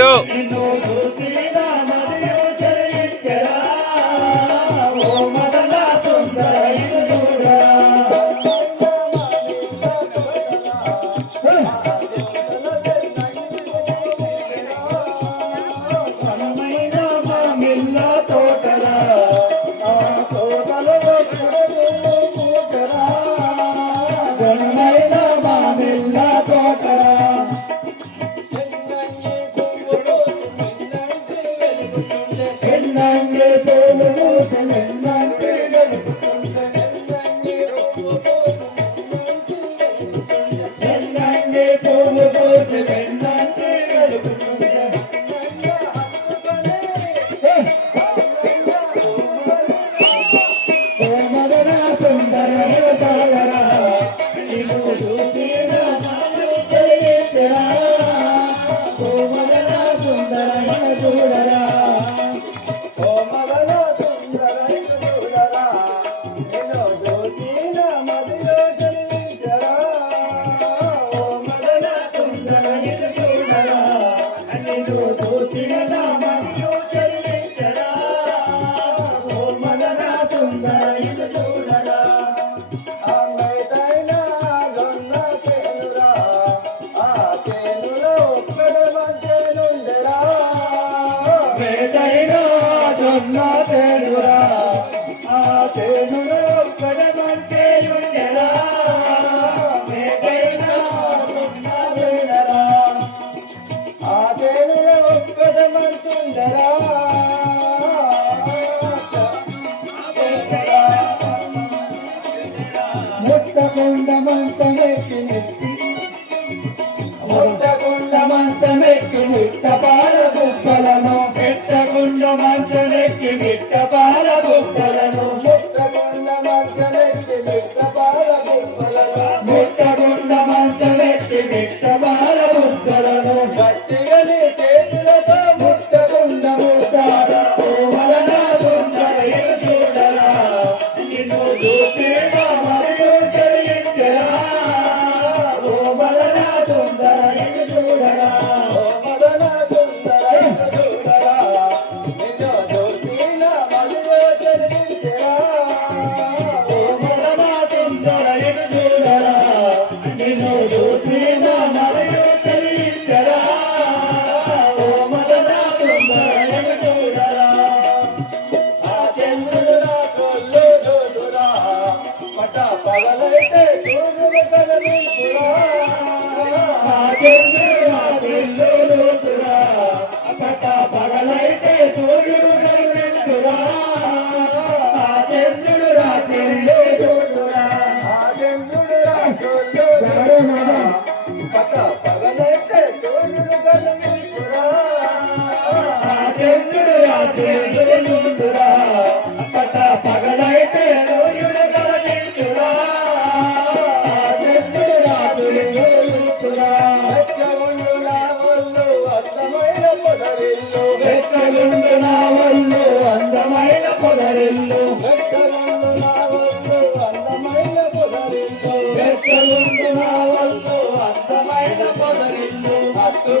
Right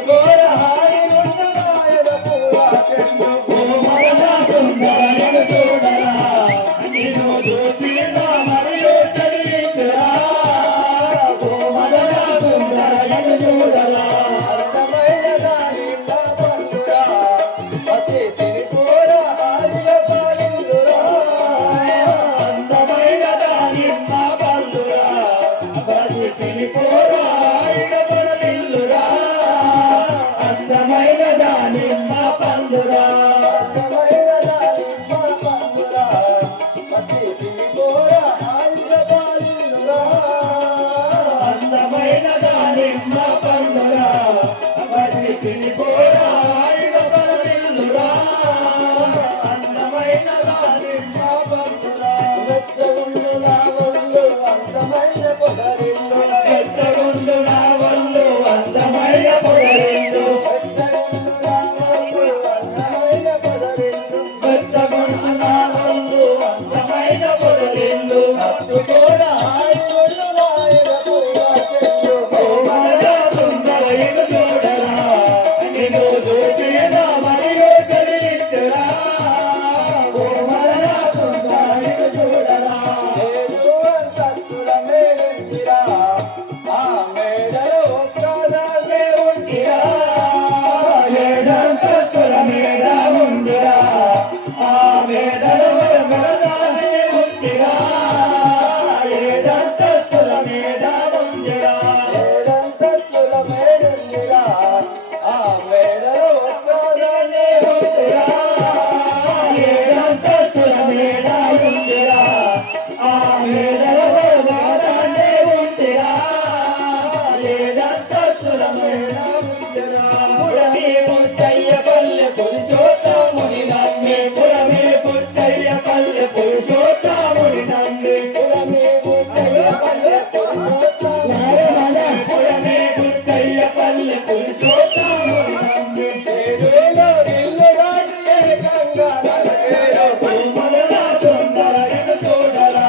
Go పురుషోత్తముని నమ్మి పురమే పుచ్చయ్య పల్లె పురుషోత్తముని నమ్మి పురమే పుచ్చయ్య పల్లె పురమే పుచ్చయ్య పల్లె పురుషోత్తముని నమ్మి పేరులో ఇల్లు రాజు ఏకంగా నరకేరో పురుమల సుందరను చూడరా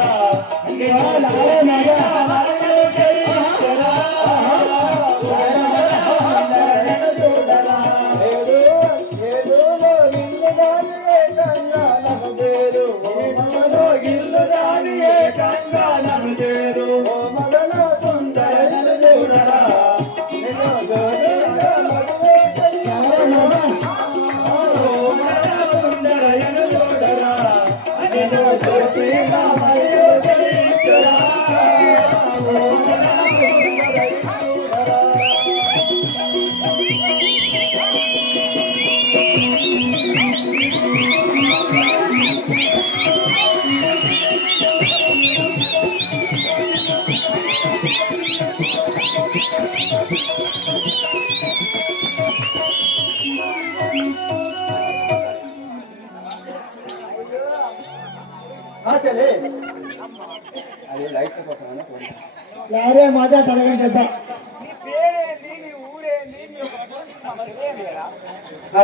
यारे माझा तलगंट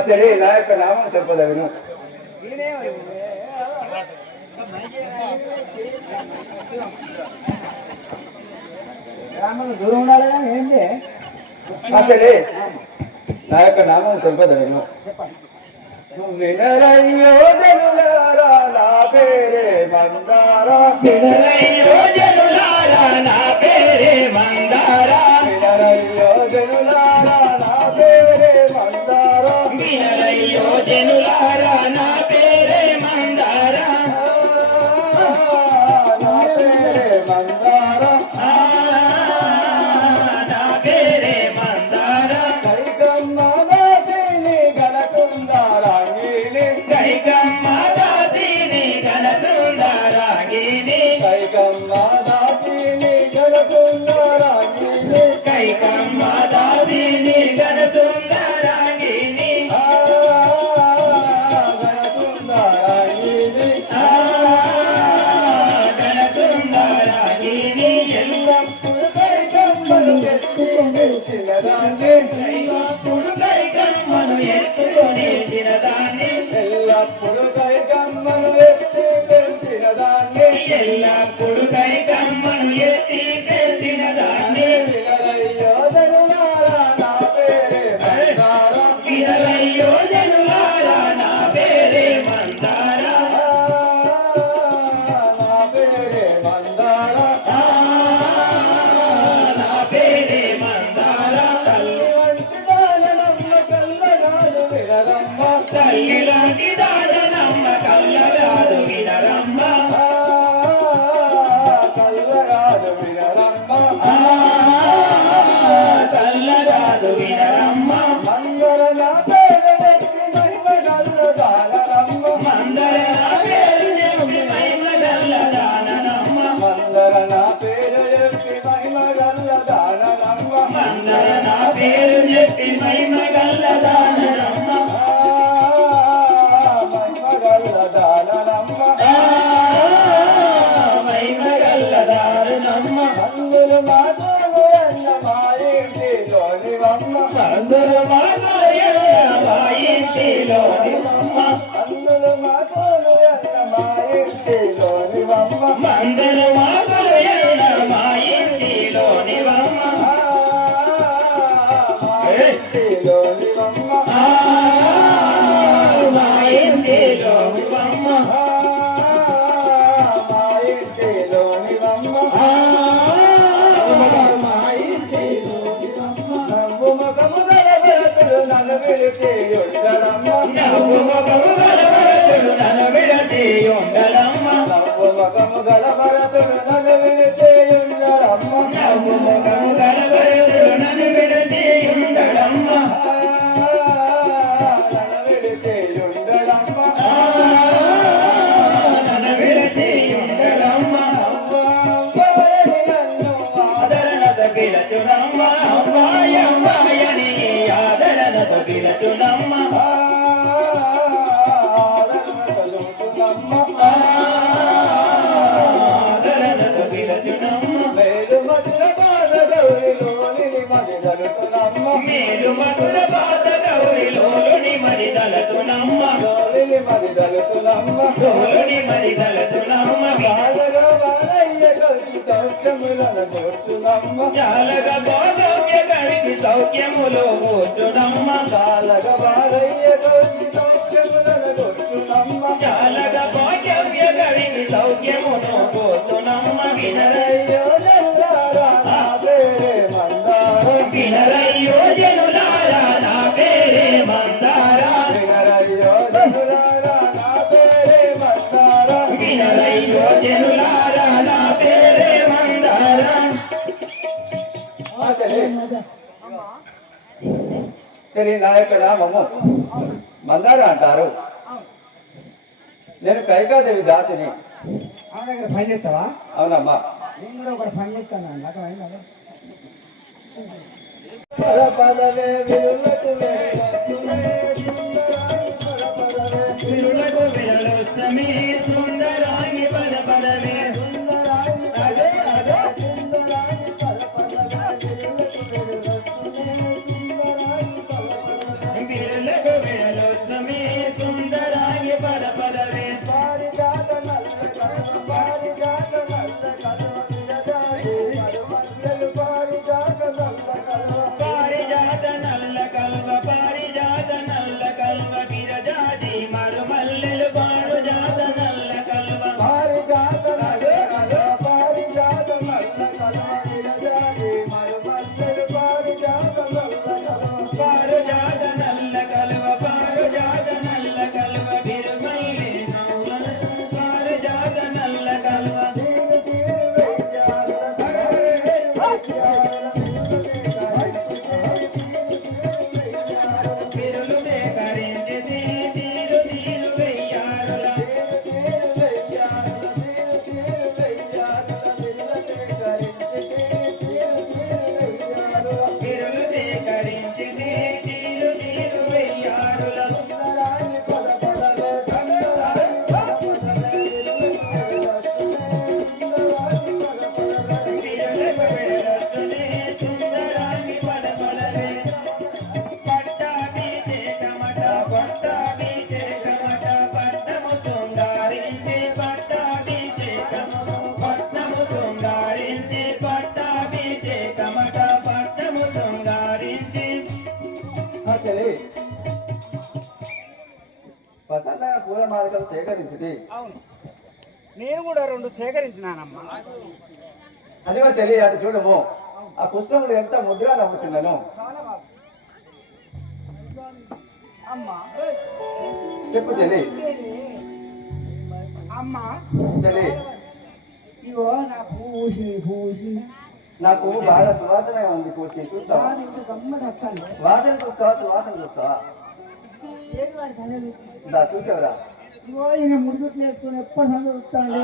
సరే నాయక నామం చెప్పదవిను దూరం ఉండాలి కానీ ఏంటి సరే నాయక నామం చెప్పదవిను వినరయ్యో జనులారా నా పేరే మందారా వినరయ్యో జనులారా నా పేరే మందారా వినరయ్యో జనులారా నా పేరే మందారా వినరయ్యో జనులారా నా పేరే మందారా నా పేరే మందారా నా పేరే మందారా కైకమ్మ దాసిని గలకుందారాంగిని కైకమ్మ దాసిని గలకుందారాంగిని కైకమ్మ దాసిని గలకుందారాంగిని కైకమ్మ దాసిని గలకుందారాంగిని గలకుందారాంగిని గలకుందారాంగిని ఎల్లప్పుడు కైకమ్మను ఎత్తుకొని చిన్నదాన్ని ఎల్లప్పుడు కైకమ్మను ఎత్తుకొని చిన్నదాన్ని ఎల్లప్పుడు కైకమ్మను ఎత్తి తెలిసినదాన్ని ఎల్లప్పుడు కైకమ్మను ఎత్తి తెలిసినదాన్ని వినరయ్యో జనులారా నా పేరే మందారా వినరయ్యో జనులారా నా పేరే మందారా నా పేరే మందారా నా పేరే మందారా తల్లి వంటి దానమ్మ కల్లగాదు వినరమ్మ తల్లి లాంటి దానమ్మ కల్లగాదు వినరమ్మ కల్లగాదు వినరమ్మ కల్లగాదు వినరమ్మ మందర నా పేరు ఎత్తి మహిమ గల్ల దానమ్మ మందర నా పేరు ఎత్తి మహిమ గల్ల దానమ్మ మందర నా పేరు ఎత్తి మహిమ గల్ల దానమ్మ మందర నా పేరు ఎత్తి మహిమ గల్ల దానమ్మ మహిమ గల్ల దానమ్మ మహిమ గల్ల దానమ్మ అందరు మాతను ఎన్న మాయింటిలోనివమ్మ అందరు మాయింటిలోనివమ్మ అందరు మాతను ఎన్న మాయింటిలోనివమ్మ అందరు మాతను ఎన్న మాయింటిలోనివమ్మ మాయింటిలోనివమ్మ మాయింటిలోనివమ్మ నన్ను విడిచి ఉండడమ్మ నవ్వు ముఖము గలభరతుడు నన్ను విడిచి ఉండడమ్మ నవ్వు ముఖము గలభరతుడు నన్ను విడిచి ఉండడమ్మ నవ్వు ముఖము గలభరతుడు నన్ను విడిచి ఉండడమ్మ నన్ను విడిచి ఉండడమ్మ నన్ను విడిచి ఉండడమ్మ నన్ను ఆదరణత పిలచుడమ్మ అమ్మాయమ్మాయని ఆదరణత పిలచుడమ్మ తలచునమ్మ తోలుని మరి తలచునమ్మ బాలగా బాలయ్య గౌరి సౌఖ్యములను కోర్చునమ్మ చాలగా భోగవ్య గడికి సౌఖ్యములో కూర్చునమ్మ బాలగా బాలయ్య గౌరి సౌఖ్యములను కోర్చునమ్మ చాలగా భోగవ్య గడికి సౌఖ్యములో కూర్చునమ్మ వినరయ్యో జనులారా నా పేరే మందారం వినరయ్యో జనులారా నా పేరే మందారా వినరయ్యో జనులారా నా పేరే మందారం వినరయ్యో జనులారా నా పేరే మందారా సరే నా యొక్క నామము మందార అంటారు. నేను కైకాదేవి దాసిని. ఆమె దగ్గర పని చేస్తావా? అవునమ్మా. నేను కూడా ఒక పని చేస్తాను. నాకు అయిందా? పరపదవే విరులకు వేలొచ్చునే, పరపదవే విరులకు విరలొస్తమే సుందరాంగి పదపదవే సుందరాంగి అదే అదే సుందరాంగి పరపదవే విరులకు వేలొచ్చునే, సుందరాంగి పరపదవే విరులకు విరలొస్తమే సుందరాంగి పదపదవే పారిజాత నల్ల కల్వ పారిజాత నల్ల కల్వ విరజాయి మరుమల్లెలు పారిజాత నల్ల కల్వ పారిజాత నల్ల కల్వ పారిజాత నల్ల కల్వ విరజాజి మరుమల్లెలు పారుజాత నల్ల కల్వ పారిజాత నల్ల అదే పారిజాత నల్ల కల్వ విరజాయి మరుమల్లెలు పారిజాత నల్ల కల్వ పారుజాత నల్ల కల్వ పారుజాత నల్ల కల్వ విరుమల్లె నవ్వుల పారుజాత నల్ల కల్వ తీరు తీరు వెయ్యాల విరులు మేకరించి తీరు తీరు వెయ్యారుల విరులు సేకరించి తీరు తీరు వెయ్యారుల విరులకు విరలొస్తమే సుందరాంగి పదపదవే పట్టాభిషేకమట పట్టాభిషేకమట పట్టము శృంగారించి పట్టాభిషేకము పట్నము శృంగారించి పట్టాభిషేకమట పట్టము శృంగారించి ప్రసన్నగా పూల మాలికలు సేకరించింది. అవును, నేను కూడా 2 సేకరించినానమ్మా. అదిగో చెల్లి అటు చూడము. ఆ పుష్పములు ఎంత ముద్దుగా నవ్వుచున్నాను. అమ్మా చెప్పు చెల్లి. అమ్మా చెల్లి ఇగో నా పూసి నా పువ్వు బాగా సువాసనగా ఉంది. కూర్చి చూస్తావా? గమ్మడెక్కండి. వాసన చూస్తావా? సువాసన చూస్తావా? ఏది వాడి సంగతి? ఇందా చూసావరా? ఇగో ఈయన ముడుగుట్లు వేసుకొని ఎప్పటి సంగతి వస్తాండే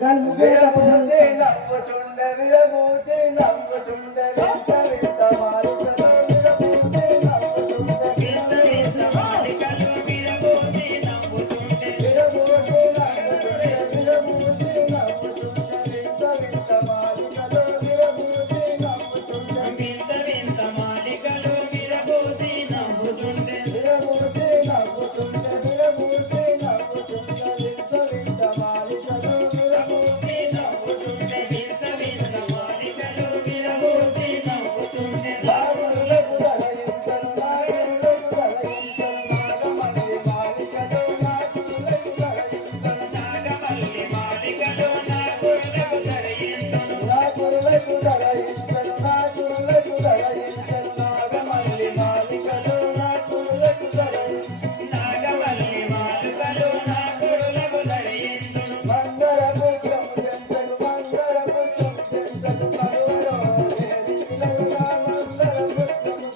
గాలి విరబూచి నవ్వుచుండె విరబూచి నవ్వుచుండె వింత వింత మారుతలో విరబూచి నవ్వుచుండె వింత వింత మాలికలు విరబూచి నవ్వుతుంటే విరబూచి నవ్వుచుండె విరబూచి నవ్వుచుండె వింత వింత మారుతలో విరబూచి నవ్వుచుండె వింత వింత మాలికలు విరబూచి నవ్వుతుంటే విరబూచి నవ్వుచుండె విరబూచి నవ్వుచుండె వింత వింత మారుతలో విరబూచి నవ్వుతుంటే వింత వింత మాలికలు విరబూచి నవ్వుతుంటే నాగులకు తలయించను నాగులకు తలయించను నాగమల్లి మాలికలో నాగులకు తలయించను నాగమల్లి మాలికలు నా గురులకు తరయించును నాగులకు తలయించను నాగులకు తలయించను నాగమల్లి మాలికలో నాగులకు తలయించను నాగమల్లి మాలికలు నా గురులకు తరయించును మంగళ పుష్పము చెంతకు మంగళ పుష్పము చెంతకు మరువరో చేరి పిలవగా మంగళ పుష్పము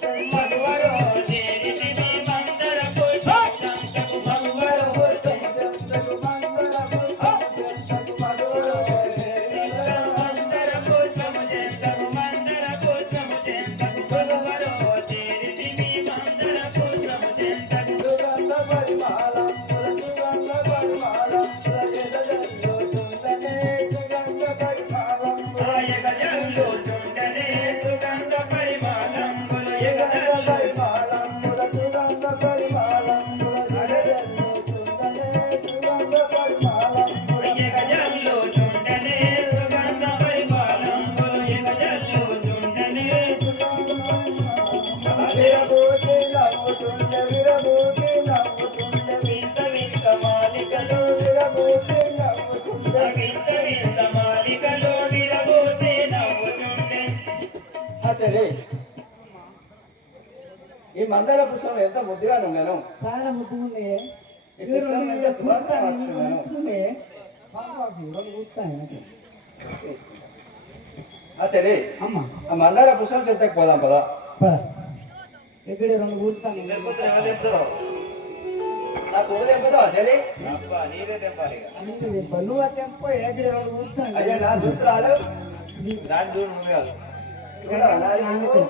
చెంతకు మగువరో చేరితివి మందర పుష్పంతకు మగువరో పుష్పము చెంతకు మంగళ పుష్పము చెంతకు మరువరో చేరి పిలవగా మందర పుష్పము చెంతకు మందర పుష్పము చెంతకు మగువరో చేరితివి మందర పుష్పము చెంతకు సుగంధ పరిమళంబుల సుగంధ పరిమళంబుల జలజల్లుచుండనే సుగంధ పరిమళంబుల ఆయగజల్లు చుండనే సుగంధ పరిమళంబుల సుగంధ ఎగజల్లు పరిమళంబుల సుగంధ పరిమళంబుల జలజల్లుచుండనే చెల్లి ఈ మందార పుష్పం ఎంత ముద్దుగా ఉన్నాను. చాలా ముద్దుగుంది. ఈ పుష్పం ఎంత సువాసన వస్తున్నాను. చెల్లి అమ్మ ఆ మందార పుష్పం చెత్తకు పోదాం పదా. ఎక్కడ రెండు కూర్చుతాను. ఎవరు చెప్తారో నా పువ్వు తెంపుదా చెల్లి? అబ్బా నీదే తెంపాలి ఇక. నువ్వు తెంపో ఎక్కడ రెండు కూర్చుతాను. అయ్యా నా గుర్తు రాదు. దాని చూడు నువ్వే వాళ్ళు. చూడవా నా పువ్వు?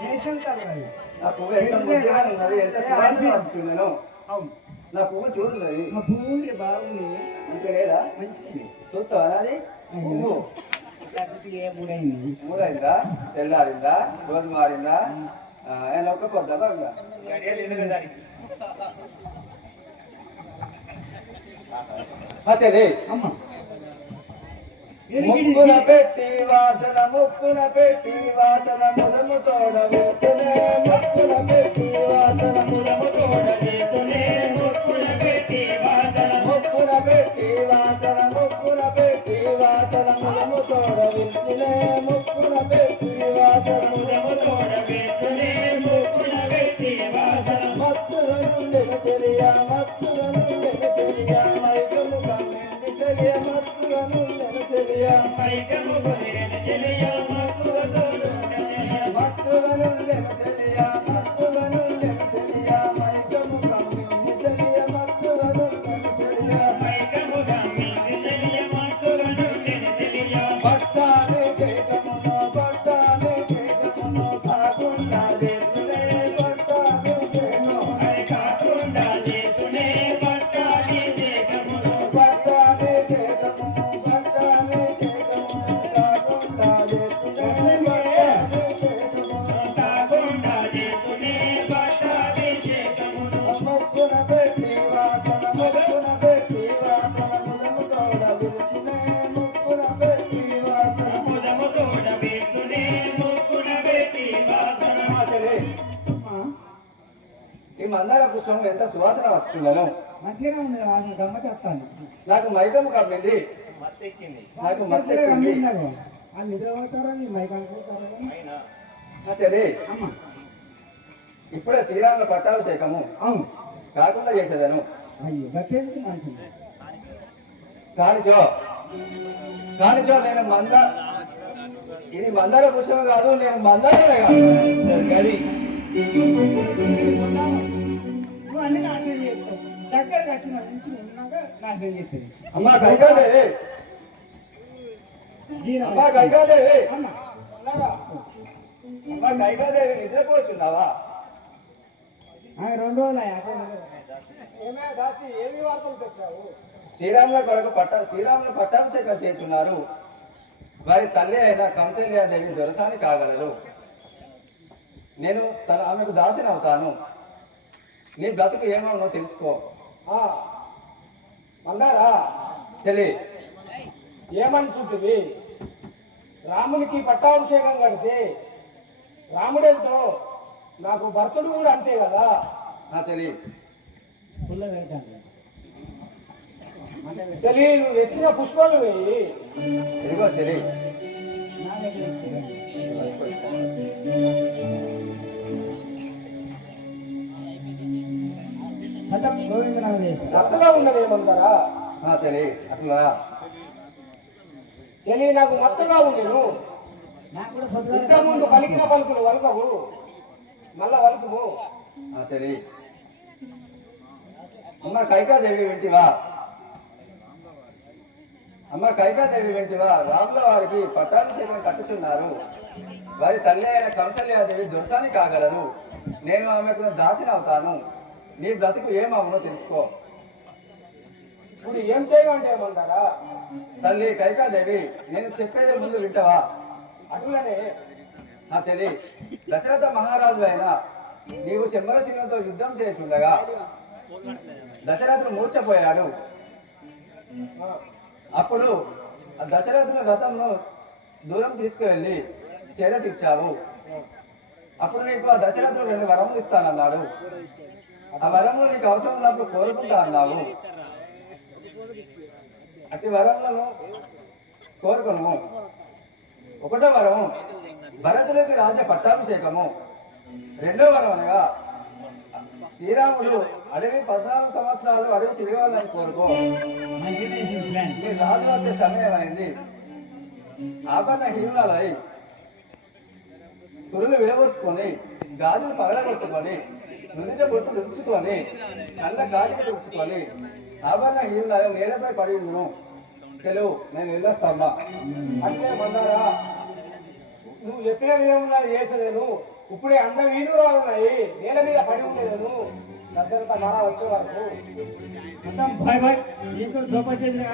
Nation colour. నా పువ్వు ఎంత ముద్దుగా ఉన్నది, ఎంత సువాసన వస్తున్నాను. అవును. నా పువ్వు చూడున్నది మా పువ్వు బాగుంది. మంచిగా లేదా? మంచిది. చూస్తావా నాది పువ్వు? మూడైంది. మూడైందా, తెల్లారిందా, రోజు మారిందా, ఆయన ఒక్క పొద్దా బాగా గడియాలు ఎండలే దానికి. చెల్లి అమ్మ ముక్కున పెట్టి వాసన, ముక్కున పెట్టి వాసన, ముదము తోడవేతునే, ముక్కున పెట్టి వాసన, ముదము తోడవేతునే, ముక్కున పెట్టి వాసన ముక్కున పెట్టి వాసన, ముక్కున పెట్టి వాసన, ముదము తోడవేతునే, ముక్కున పెట్టి వాసన, ముదము తోడబెట్టునే ముక్కున పెట్టి వాసన మత్తుల నుండి చెలియ, మత్తుల నుండి చెలియ, మైకము కమ్మింది చెలియ, మత్తుల నుండి చెలియ, పైకము కొనేను చెలియ మక్కువ తోడుండె మత్తుల నుండి చెలియ, మత్తుల నుండి చెలియ, మైకము కమ్మింది చెలియ, మత్తుల నుండి చెలియ, పైకము గమ్మింది చెలియ మక్కువ నుండెను చెలియ పట్టాని చేతమును, పట్టాని చేతమును, కాకుండా చేతులే, పట్టాని చేతము, అది కాకుండా చేతునే పట్టాలి చేకమును పట్టాని చేతమును, పట్టాని చేతమును, కాకుండా చేతులే, పట్టాని చేతమును, కాకుండా చేతునే పట్టాలి చేకమును ముక్కున పెట్టి వాసన, ముక్కున పెట్టి వాసన, ముదము తోడ విరుచునే, ముక్కున పెట్టి వాసన. ముదము తోడబెట్టునే ముక్కున పెట్టి వాసన ఈ మందార పుష్పం ఎంత సువాసన వస్తుందను. మంచిగా ఉంది. వాసన గమ్మచెప్తాను. నాకు మైకము కమ్మింది, మత్తెక్కింది నాకు మత్తెక్కింది. వాళ్ళు నిద్ర పోతారో నీ మైక్ అనుకుంటారో. అయినా చెల్లి అమ్మ ఇప్పుడే శ్రీరాముల పట్టాభిషేకము అవును. కాకుండా చేసేదను. అయ్యో గట్టేది మంచిది. కానిచో కానిచో నేను ఇది మందార పుష్పం కాదు, నేను మందారమే కాదు గది. నువ్వు అన్ని నాశనం చేస్తావు. దగ్గరకు వచ్చిన నుంచి ఉన్నాక నాశనం చేస్తుంది. అమ్మా కైకాదేవి, అమ్మా కైకాదేవి, అమ్మ అమ్మా కైకాదేవి, నిద్రపోతున్నావా? ఆమె 2 రోజులు ఏమి వార్తలు తెచ్చావు? శ్రీరాముల పట్టాభిషేకం చేస్తున్నారు. వారి తల్లి అయిన కంసల్యాదేవి దొరసాని కాగలరు. నేను ఆమెకు దాసిని అవుతాను. నీ బ్రతుకు ఏమో తెలుసుకో. మందారా చెల్లి ఏమనుకుంటుంది? రామునికి పట్టాభిషేకం కడితే రాముడెంతో నాకు భర్తుడు కూడా అంతే కదా. నా చెల్లి పుల్ల పెడతాను. చెల్లి నువ్వు తెచ్చిన పుష్పాలు వేయి. ఇదిగో చెల్లి, నా దగ్గర ఇస్తున్నాను. కథం గోవిందరావు చేస్తాను. చక్కగా ఉన్నది ఏమంటారా? నా చెల్లి అట్లా చెల్లి నాకు మత్తగా ఉండేను. నాకు కూడా ఇంత పొద్దున ముందు పలికిన పలుకులు వలకవు, మళ్ళా వలుకుము. నా చెల్లి అమ్మ కైకాదేవి వెంటివా? అమ్మ కైకాదేవి వెంటివా? రాముల వారికి పట్టాభిషేకం కట్టుచున్నారు. వారి తల్లి అయిన కంసల్యాదేవి దొరసాని కాగలరు. నేను ఆమెకు దాసిని అవుతాను. నీ బ్రతుకు ఏమవునో తెలుసుకో. ఇప్పుడు ఏం చేయమంటే ఏమంటారా? తల్లి కైకాదేవి, నేను చెప్పేది ముందు వింటవా? అటులనే నా చెల్లి, దశరథ మహారాజు అయిన నీవు శంబరసింహంతో యుద్ధం చేస్తుండగా దశరథుడు మూర్చపోయాడు. అప్పుడు ఆ దశరథుని రథంను దూరం తీసుకువెళ్ళి చేరతీర్చావు. అప్పుడు నీకు ఆ దశరథుడు 2 వరములు ఇస్తానన్నాడు. ఆ వరములు నీకు అవసరం ఉన్నప్పుడు కోరుకుంటా అన్నావు. అట్టి వరములను కోరుకును. 1వ వరము, భరతుడికి రాజ్య పట్టాభిషేకము. రెండవ వరం అనగా శ్రీరాముడు అడవి 14 సంవత్సరాలు అడవి తిరగాలని కోరుకో. మీ రాజు వచ్చే సమయం అయింది. ఆభరణ హీనాలై కురులు విడవసుకొని గాజులు పగలగొట్టుకొని నుదిట బొట్టు దుడుచుకొని నల్ల గాజులు దుడుచుకొని ఆభరణ హీనుల నేలపై పడి ఉండును. సెలవు, నేను వెళ్ళొస్తామా. అంటే మందారా నువ్వు చెప్పిన విధంగా చేసలేను. ఇప్పుడే అంత వీణురాలు ఉన్నాయి, నేల మీద పడి ఉండేదాను. దశరథ మహారాజు వచ్చే వరకు బాయ్ బాయ్. నీతో సోపా చేసిన